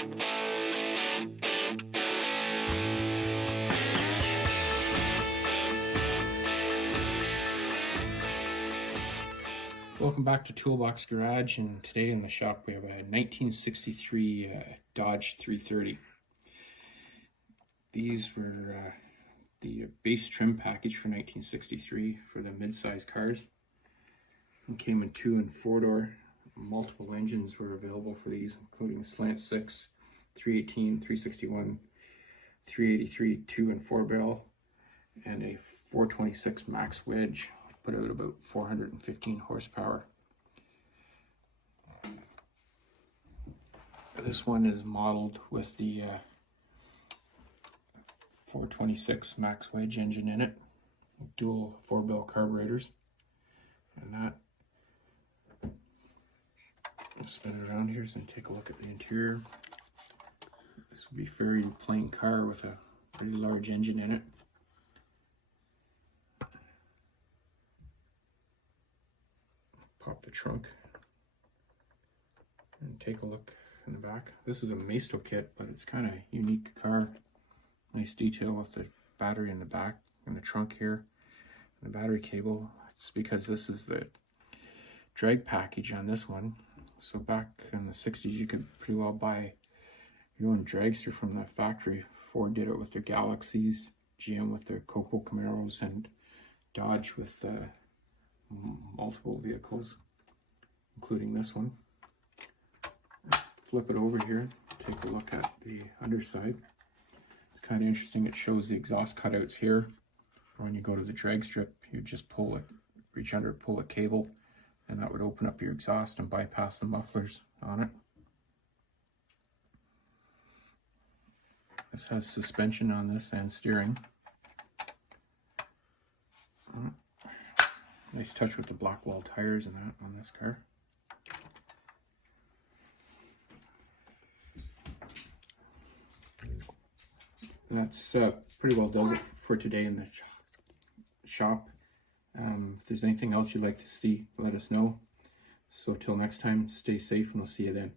Welcome back to Toolbox Garage, and today in the shop we have a 1963 Dodge 330. These were the base trim package for 1963 for the mid-size cars. It came in 2- and 4-door. Multiple engines were available for these, including slant 6, 318, 361, 383 2- and 4-barrel, and a 426 max wedge. Put out about 415 horsepower. This one is modeled with the 426 max wedge engine in it, dual 4-barrel carburetors, and that. I'll spin it around here so you can take a look at the interior. This would be a very plain car with a pretty large engine in it. Pop the trunk and take a look in the back. This is a Masto kit, but it's kind of a unique car. Nice detail with the battery in the back and the trunk here, and the battery cable. It's because this is the drag package on this one. So back in the 60s, you could pretty well buy your own dragster from the factory. Ford did it with their Galaxies, GM with their Coco Camaros, and Dodge with multiple vehicles, including this one. Flip it over here, take a look at the underside. It's kind of interesting. It shows the exhaust cutouts here. When you go to the drag strip, you just pull it, reach under, pull a cable, and that would open up your exhaust and bypass the mufflers on it. This has suspension on this and steering. Nice touch with the black wall tires and that on this car. And that's pretty well does it for today in the shop. If there's anything else you'd like to see, let us know. So till next time, stay safe and we'll see you then.